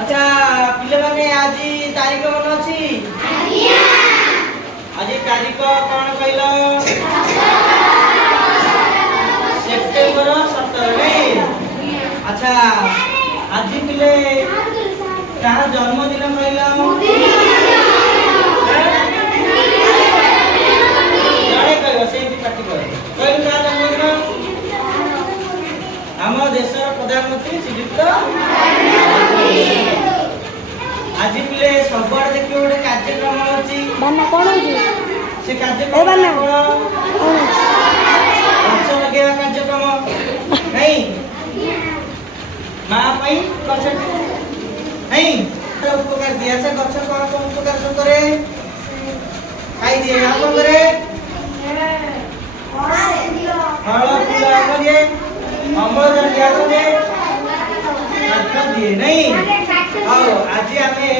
अच्छा पिले माने आज तारीख मन अछि आज तारीख कौन कहलो सेप्टेम्बर 17 नहीं। अच्छा आज पिले कहा जन्मदिन कहलो जड़े कहलो से पार्टी कर कहलो कहा जन्मदिन आम देश प्रधानमंत्री श्रीयुक्त आज पिले सबुआड़ देखिए गोटे कार्यक्रम अच्छी से कार्यक्रम गछ लगेवा कार्यक्रम नहीं माँ गछ नहीं उपकार दिया से गछ कौन कौन उपकार सब करे खाई दिए आप कौन करे फल फूल दिए अम्लजान दिए दिए नहीं आओ आज आमे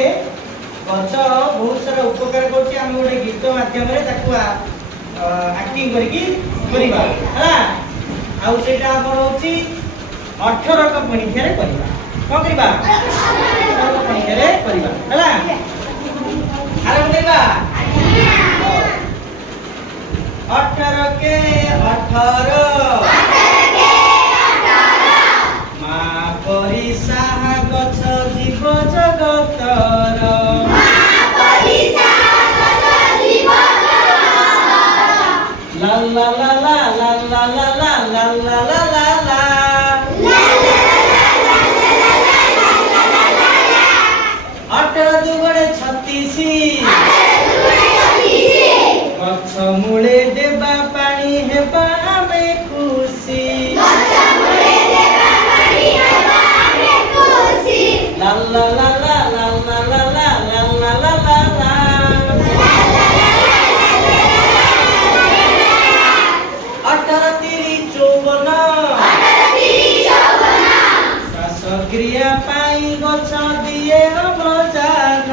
गछ बहुत सारा उपकार करछि हम गोटे गीत माध्यम रे ताकू एक्टिंग करकी करिबा हला आउ सेटा हमर होछि 18 क परीक्षा रे करिबा कोन करिबा 18 क परीक्षा रे करिबा हला आरंभ करिबा 18 के 18 परिसाहा गछ जीव जगतर ला ला ला ला ला ला ला ला ला ला ला ला ला 18 दुगुणे 36 गछ मूले देबा पानी हेबा आमे खुशी La la la la la la la la la la la la la 18 3 54 श्वासक्रिया पाई गछ दिए अम्लजान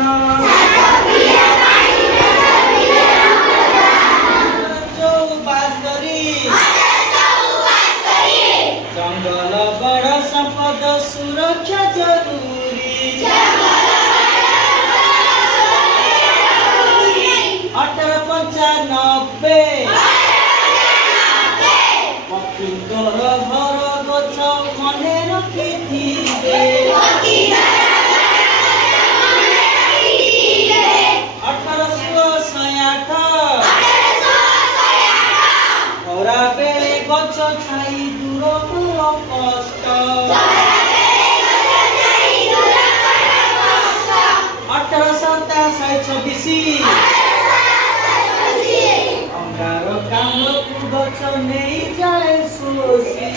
जंगल बड़ संपद सुरक्षा जरूरी 1895 पक्षीकर घर गछ मने रखिथिबे 1808 खरा बेले गछ छाई दूर कष्ट 1827 अंगार काम गछ नहीं जाए सोसी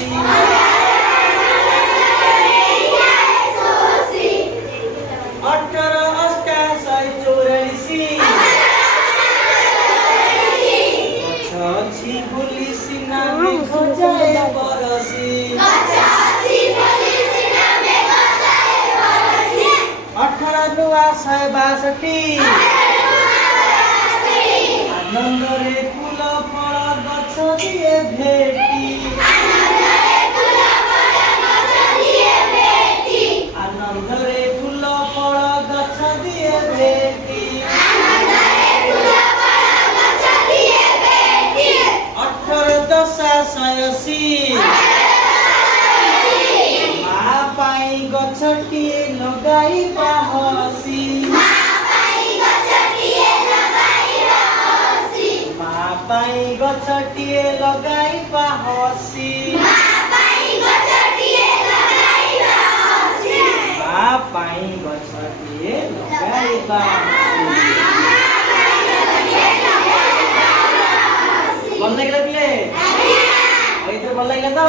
1884 भूली सिना में हो जाए बरसी 1862 आनंद रे फूल फल गछ दिए भेटी आनंद रे फूल फल गछ दिए भेटी 1886 माँ पाई गछटिए लगाई हसी माँ पाई गछटिए लगाई हसी माँ पाई गछटिए लगाई हसी भल लगे पिले भल लगे तो